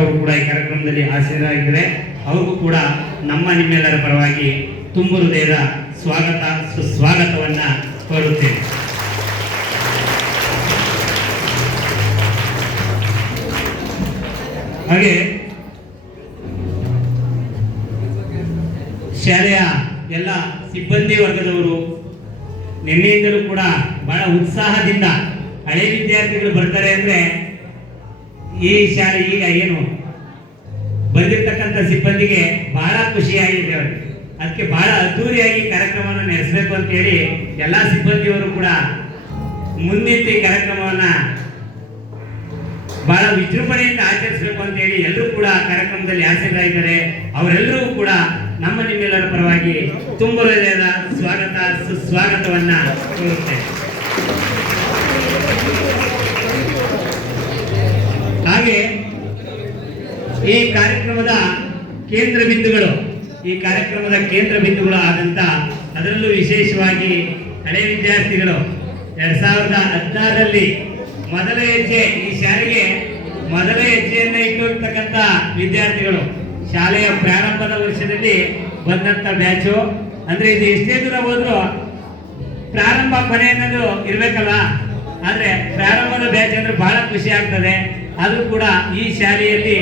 ಅವರು ಕೂಡ ಈ ಕಾರ್ಯಕ್ರಮದಲ್ಲಿ ಹಾಜರಾಗಿದ್ದಾರೆ. ಅವ್ರಿಗೂ ಕೂಡ ನಿಮ್ಮೆಲ್ಲರ ಪರವಾಗಿ ತುಂಬು ಹೃದಯದ ಸುಸ್ವಾಗತವನ್ನ ಕೋರುತ್ತೇನೆ. ಹಾಗೆ ಶಾಲೆಯ ಎಲ್ಲ ಸಿಬ್ಬಂದಿ ವರ್ಗದವರು ನಿನ್ನೆಯಿಂದಲೂ ಕೂಡ ಬಹಳ ಉತ್ಸಾಹದಿಂದ ಹಳೆ ವಿದ್ಯಾರ್ಥಿಗಳು ಬರ್ತಾರೆ ಅಂದ್ರೆ ಈ ಶಾಲೆ ಈಗ ಏನು ಬಂದಿರತಕ್ಕಂಥ ಸಿಬ್ಬಂದಿಗೆ ಬಹಳ ಖುಷಿಯಾಗಿದೆ. ಅವರಿಗೆ ಅದಕ್ಕೆ ಬಹಳ ಅದ್ದೂರಿಯಾಗಿ ಕಾರ್ಯಕ್ರಮವನ್ನು ನಡೆಸಬೇಕು ಅಂತ ಹೇಳಿ ಎಲ್ಲ ಸಿಬ್ಬಂದಿಯವರು ಕೂಡ ಮುಂದಿನ ಈ ಕಾರ್ಯಕ್ರಮವನ್ನ ಬಹಳ ವಿಜೃಂಭಣೆಯಿಂದ ಆಚರಿಸಬೇಕು ಅಂತ ಹೇಳಿ ಎಲ್ಲರೂ ಕೂಡ ಕಾರ್ಯಕ್ರಮದಲ್ಲಿ ಹಾಜರಾಗಿದ್ದಾರೆ. ಅವರೆಲ್ಲರೂ ಕೂಡ ನಿಮ್ಮೆಲ್ಲರ ಪರವಾಗಿ ತುಂಬು ಹೃದಯದ ಸುಸ್ವಾಗತವನ್ನ ಕೋರುತ್ತೇನೆ. ಹಾಗೆ ಈ ಕಾರ್ಯಕ್ರಮದ ಕೇಂದ್ರ ಬಿಂದುಗಳು ಆದಂತ ಅದರಲ್ಲೂ ವಿಶೇಷವಾಗಿ ಹಳೆ ವಿದ್ಯಾರ್ಥಿಗಳು 2016ರಲ್ಲಿ ಮೊದಲ ಹೆಜ್ಜೆ ಈ ಶಾಲೆಗೆ ಮೊದಲ ಹೆಜ್ಜೆಯನ್ನ ಇಟ್ಟಿರ್ತಕ್ಕಂಥ ವಿದ್ಯಾರ್ಥಿಗಳು ಶಾಲೆಯ ಪ್ರಾರಂಭದ ವರ್ಷದಲ್ಲಿ ಬಂದಂತ ಬ್ಯಾಚು. ಅಂದ್ರೆ ಇದು ಎಷ್ಟೇ ದೂರ ಹೋದ್ರು ಪ್ರಾರಂಭ ಕೊನೆ ಅನ್ನೋದು ಇರ್ಬೇಕಲ್ಲ. ಆದ್ರೆ ಪ್ರಾರಂಭದ ಬ್ಯಾಚ್ ಅಂದ್ರೆ ಬಹಳ ಖುಷಿ ಆಗ್ತದೆ. ಅದು ಕೂಡ ಈ ಶಾಲೆಯಲ್ಲಿ